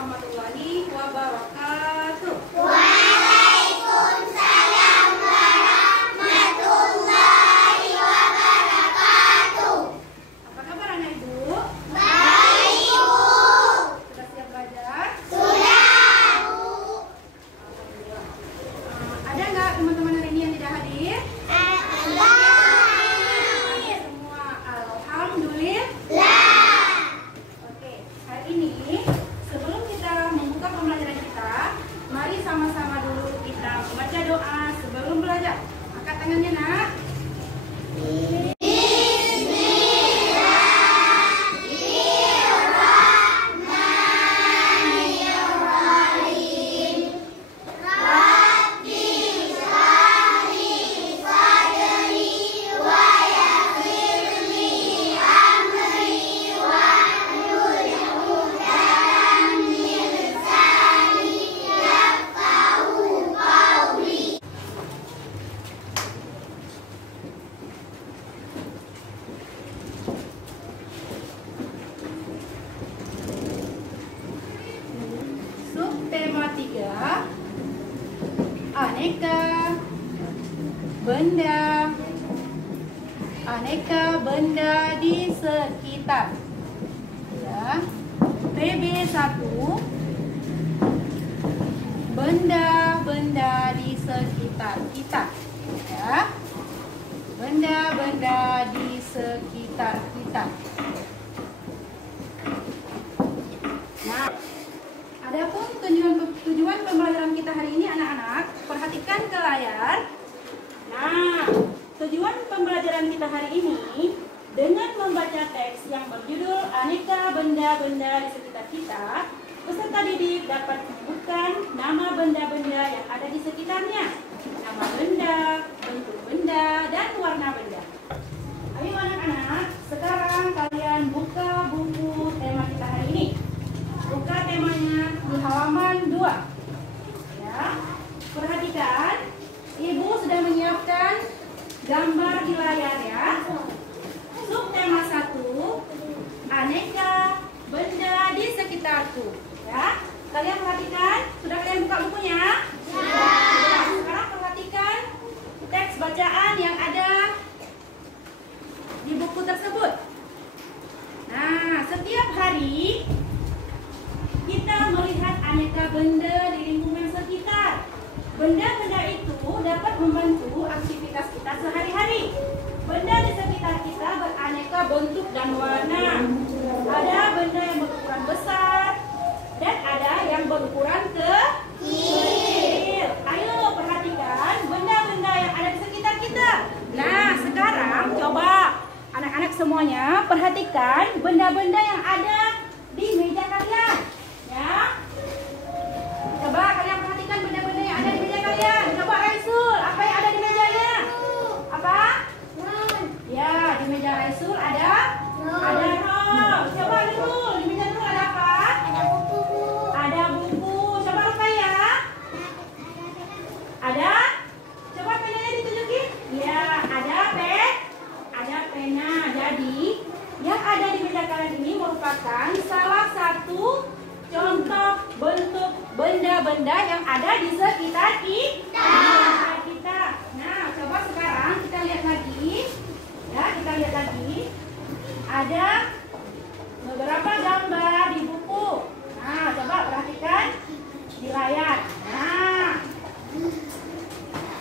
warahmatullahi wabarakatuh. Waalaikumsalam warahmatullahi wabarakatuh. Apa kabar anak ibu? Baik, Bu. Sudah siap belajar? Sudah, Bu. Ada nggak teman-teman hari ini yang tidak hadir? Ada. Semua alhamdulillah. Oke, hari ini sebelum kita membuka pembelajaran kita, mari sama-sama dulu kita membaca doa sebelum belajar. Angkat tangannya, Nak. Subtema 3, aneka benda di sekitar. Ya. PB1, benda-benda di sekitar kita. Ya. Benda-benda di sekitar kita. Nah, adapun tujuan pembelajaran kita hari ini anak-anak, perhatikan ke layar. Nah, tujuan pembelajaran kita hari ini dengan membaca teks yang berjudul aneka benda-benda di sekitar kita, peserta didik dapat menyebutkan nama benda-benda yang ada di sekitarnya, nama benda, bentuk benda, dan warna benda. Ayo anak-anak, sekarang kalian buka buku tema kita hari ini. Buka temanya di halaman 2. Ya. Perhatikan, Ibu sudah menyiapkan gambar di layar ya. Subtema 1, aneka benda di sekitarku. Ya. Kalian perhatikan, sudah kalian buka bukunya? Ya. Sekarang perhatikan teks bacaan yang ada di buku tersebut. Nah, setiap hari kita melihat aneka benda di lingkungan sekitar. Benda-benda itu dapat membantu aktivitas kita sehari-hari. Benda di sekitar kita beraneka bentuk dan warna. Ada benda yang berukuran besar dan ada yang berukuran kecil. Ayo perhatikan benda-benda yang ada di sekitar kita. Nah, sekarang coba anak-anak semuanya perhatikan benda-benda yang ada di meja kalian. Ya, coba kalian perhatikan benda-benda yang ada di meja kalian. Coba Raisul, apa yang ada di mejanya? Apa? Ya, di meja Raisul ada Nol. Coba Nurul, di meja Nurul ada apa? Ada buku, Bu. Ada buku. Coba Rukaya. Ada? Coba penanya ditunjukin. Ya, ada pena. Jadi, yang ada di meja kalian ini merupakan salah satu contoh bentuk benda-benda yang ada di sekitar kita. Nah, coba sekarang kita lihat lagi. Ya, kita lihat lagi. Ada beberapa gambar di buku. Nah, coba perhatikan di layar. Nah,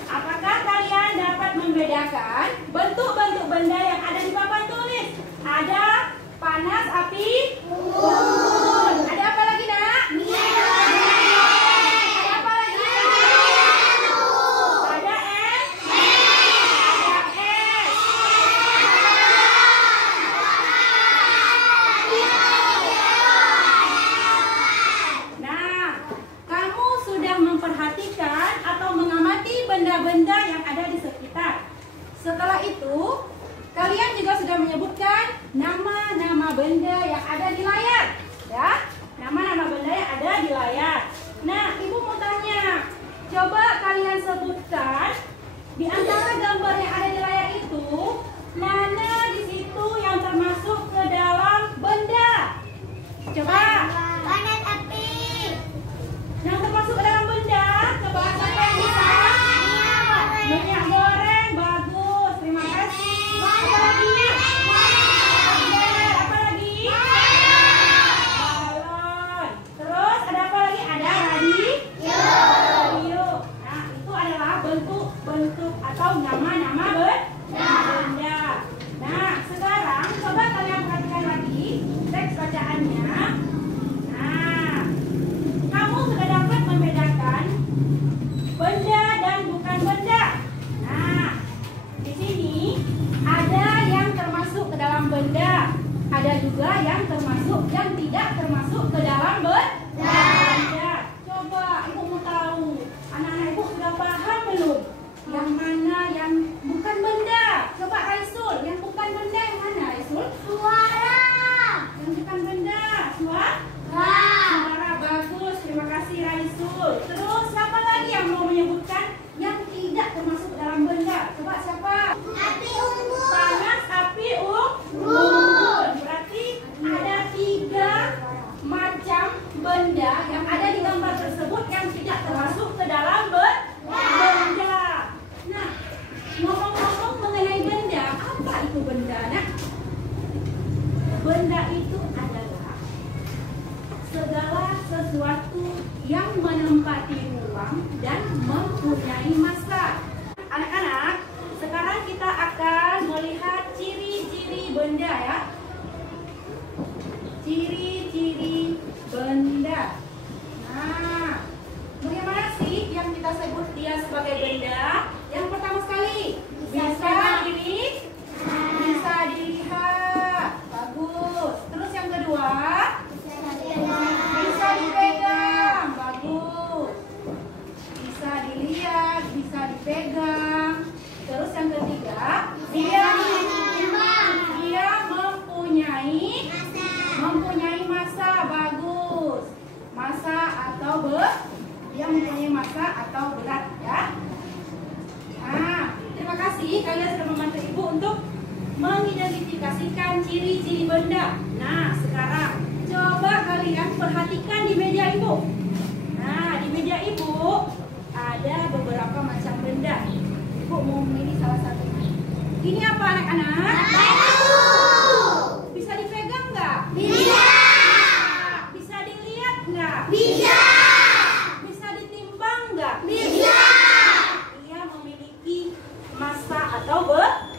apakah kalian dapat membedakan bentuk-bentuk benda yang ada di papan tulis? Ada panas, api, unggun. Ada apa lagi, Nak? Ada apa lagi? Ada es. Ada es. Nah, kamu sudah memperhatikan atau mengamati benda-benda yang ada di sekitar. Setelah itu, kalian juga sudah menyebutkan nama-nama benda yang ada di layar. Ya, nama-nama benda yang ada di layar. Nah, Ibu mau tanya, coba kalian sebutkan di antara gambar yang ada di layar itu, mana di situ yang termasuk ke dalam benda? Coba. Panas, api, juga yang tidak termasuk ke dalam benda. Coba ibu mau tahu, anak-anak ibu sudah paham belum? Yang mana yang bukan benda? Coba Raisul, yang bukan benda yang mana Raisul? Suara. Yang bukan benda, suara. Suara, bagus, terima kasih Raisul. Terus siapa lagi yang mau menyebutkan yang tidak termasuk dalam benda? Coba siapa? Api unggun. Panas, api, unggun. Berarti ada 3 macam benda yang ada di gambar tersebut yang tidak termasuk ke dalam benda. Nah, ngomong-ngomong mengenai benda, apa itu benda, Nak? Benda itu adalah segala sesuatu yang menempati ruang dan mempunyai massa. Anak-anak, sekarang kita akan melihat ciri-ciri benda ya. Ciri-ciri benda. Nah, bagaimana sih yang kita sebut dia sebagai benda? Yang pertama sekali, bisa dilihat. Bagus. Terus yang kedua, bisa dipegang. Bagus. Bisa dilihat, bisa dipegang. Terus yang ketiga, dia mempunyai massa. Bagus. Massa atau dia mempunyai massa atau berat ya. Nah, terima kasih kalian sudah membantu ibu untuk mengidentifikasikan ciri-ciri benda. Nah, sekarang coba kalian perhatikan di meja ibu. Nah, di meja ibu ada beberapa macam benda. Ibu mau memilih salah satunya. Ini apa anak-anak? Bisa dipegang nggak? Bisa. Bisa dilihat nggak? Bisa. Bisa ditimbang nggak? Bisa. Dia memiliki massa atau berat.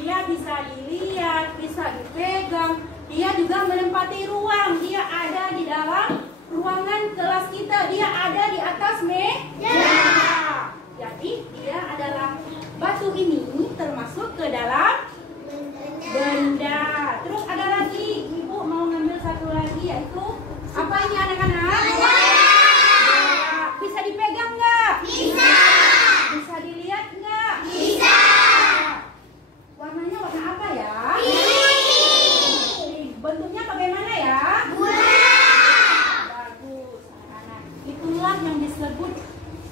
Dia bisa dilihat, bisa dipegang. Dia juga menempati ruang. Dia ada di dalam ruangan kelas kita. Dia ada di atas meja. Jadi dia adalah batu ini termasuk ke dalam benda. Terus ada lagi, ibu mau ngambil satu lagi yaitu apa ini anak-anak? Bisa dipegang nggak? Bisa. Bisa dilihat nggak? Bisa. Warnanya warna apa ya? Ini. Bentuknya bagaimana ya? Bulat. Bagus anak-anak. Itulah yang disebut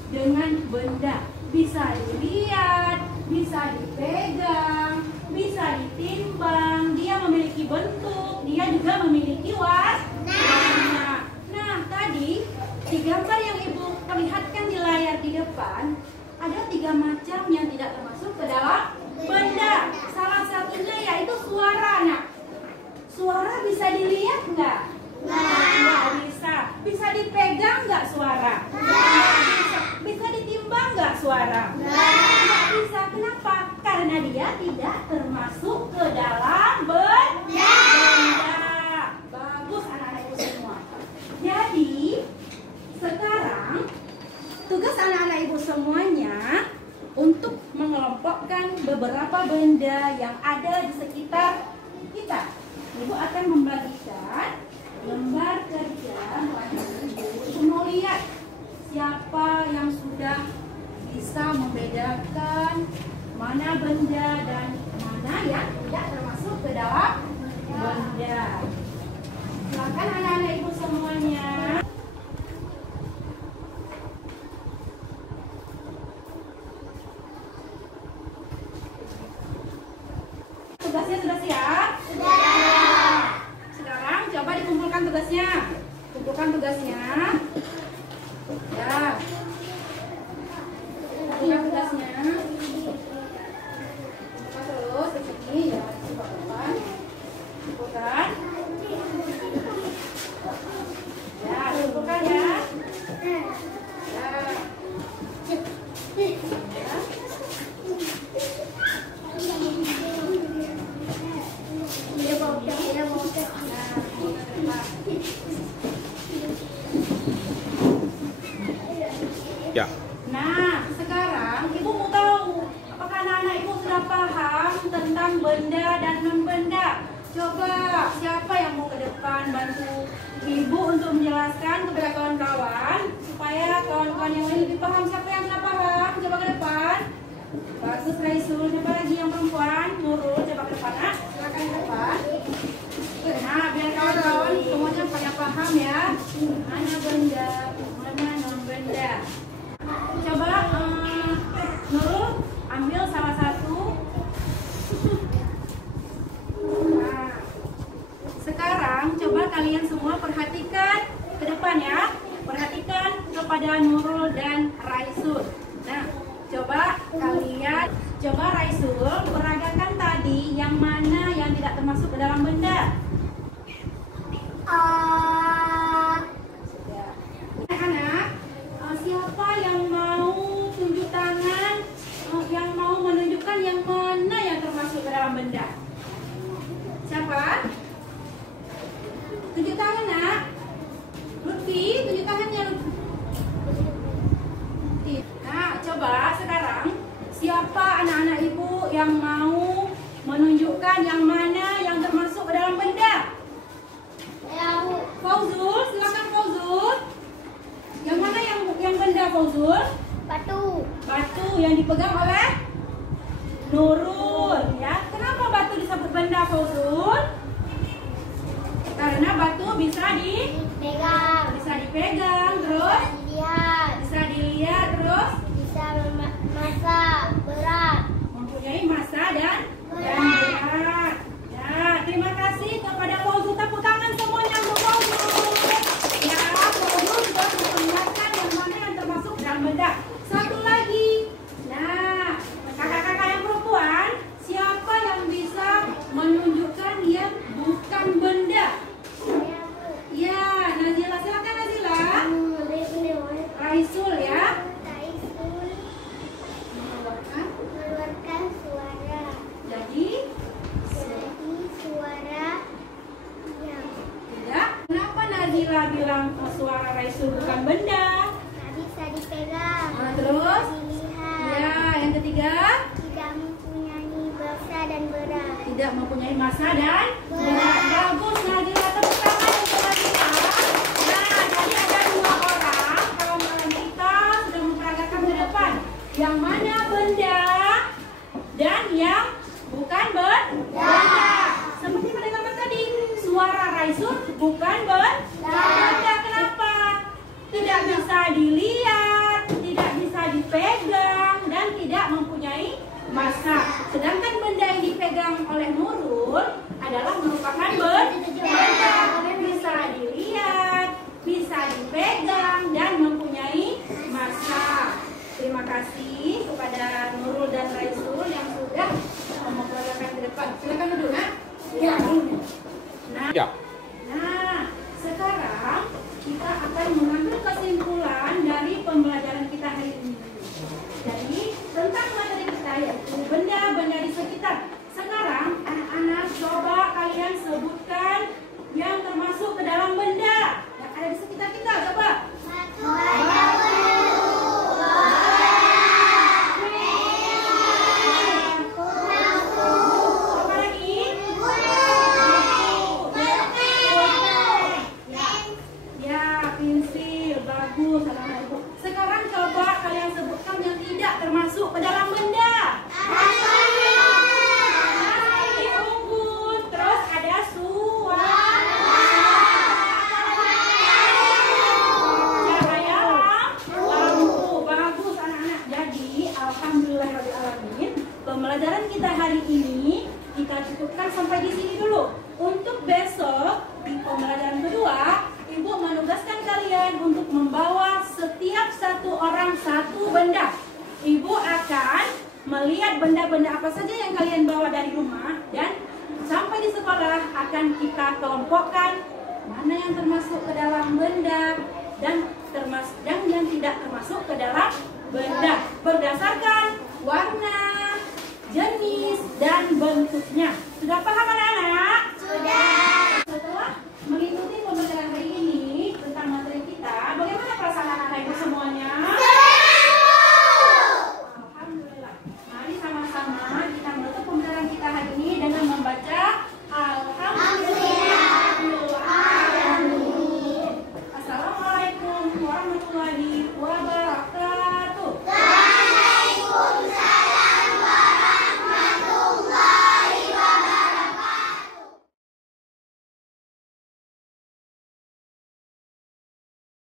dengan benda. Bisa dilihat, bisa dipegang, bisa ditimbang. Dia memiliki bentuk, dia juga memiliki warna. Nah, tadi di gambar yang ibu perlihatkan di layar di depan ada 3 macam yang tidak termasuk ke dalam benda. Salah satunya yaitu suara. Nah, suara bisa dilihat nggak? Nggak bisa. Bisa dipegang nggak suara? Bisa ditimbang nggak suara? Nggak bisa. Kenapa? Karena dia tidak termasuk ke dalam benda. Bagus anak-anak ibu semua. Jadi sekarang tugas anak-anak ibu semuanya untuk mengelompokkan beberapa benda yang ada di sekitar kita. Ibu akan membagikan lembar kerja untuk melihat siapa yang sudah bisa membedakan mana benda dan mana yang tidak termasuk ke dalam benda. Silakan anak-anak ibu semuanya. Tugasnya sudah siap? Sudah. Sekarang coba dikumpulkan tugasnya. Kumpulkan tugasnya. Ya. Kumpulkan tugasnya. Kumpulkan terus ke sini ya, coba depan. Kumpulkan. Ya, kumpulkan ya. Ya. Coba siapa yang mau ke depan bantu Ibu untuk menjelaskan kepada kawan-kawan supaya kawan-kawan yang lain lebih paham. Siapa yang tidak paham? Coba ke depan. Bagus Raisul. Siapa lagi yang perempuan? Nurul, coba ke depan. Nak, silakan ke depan. Nah, biar kawan-kawan semuanya pada paham ya. Mana benda, mana non benda. Coba Nurul ambil salah satu. Nah, sekarang coba kalian semua perhatikan ke depan ya. Perhatikan kepada Nurul dan Raisul. Nah, coba kalian, coba Raisul peragakan tadi yang mana yang tidak termasuk ke dalam benda. Anak-anak, siapa yang mau tunjuk tangan, yang mau menunjukkan yang mana yang termasuk ke dalam benda? Siapa? Tunjuk tangan, nak. Lutfi, tunjuk tangannya. Nah, coba sekarang siapa anak-anak ibu yang mau menunjukkan yang mana yang termasuk ke dalam benda? Fauzul, silakan Fauzul. Yang mana yang benda Fauzul? Batu. Batu yang dipegang oleh Nurul, ya. Kenapa batu disebut benda Fauzul? Karena batu bisa dipegang, terus bisa dilihat, terus bisa masa berat. mempunyai massa dan berat. Ya, terima kasih kepada Fauzul. Tepuk tangan semuanya untuk Fauzul. Ya, Fauzul sudah menjelaskan yang mana yang termasuk dalam benda. Satu lagi. Nah, kakak-kakak yang perempuan, siapa yang bisa menunjukkan yang bukan benda? Ya, Nazila, silakan Nazila. Raisul ya. Mengeluarkan suara. Jadi Suara yang tidak. Kenapa Nazila bilang suara Raisul bukan benda? tak bisa dipegang. Nah, terus? Dilihat. Ya, yang ketiga, Tidak mempunyai massa dan berat. tidak mempunyai massa dan berat. Bagus Nazila, tepuk tangan untuk Nazila. Nah, tadi ada dua orang kawan-kawan kita sudah memperagakan ke depan. Yang mana benda dan yang bukan benda. Seperti pada gambar tadi, suara Raisul bukan benda. Kenapa? Tidak bisa dilihat, tidak bisa dipegang, dan tidak mempunyai massa. Sedangkan benda yang dipegang oleh Nurul adalah merupakan benda. Bisa dilihat, bisa dipegang, dan mempunyai massa. Terima kasih kepada Nurul dan Raisul yang sudah memperagakan ke depan. Silakan duduk, nak. Ya. Nah, sekarang kita akan mengambil kesimpulan dari pembelajaran kita hari ini. Jadi, tentang materi kita yaitu benda-benda di sekitar. Sekarang, anak-anak coba kalian sebutkan yang termasuk ke dalam benda yang ada di sekitar kita. Coba. Apa lagi? Ya, pensil. Bagus, anak-anak ibu. Sekarang coba kalian sebutkan yang tidak termasuk ke dalam benda. Nasi unggun. Terus ada suara. Cahaya lampu. Bagus anak-anak. Jadi, alhamdulillahirrahmanirrahim. Pembelajaran kita hari ini kita cukupkan sampai di sini dulu. Untuk besok di pembelajaran kedua, Ibu menugaskan kalian untuk membawa setiap satu orang satu benda. Ibu akan melihat benda-benda apa saja yang kalian bawa dari rumah, dan sampai di sekolah akan kita kelompokkan mana yang termasuk ke dalam benda dan yang tidak termasuk ke dalam benda berdasarkan warna, jenis, dan bentuknya. Sudah paham anak-anak? Sudah.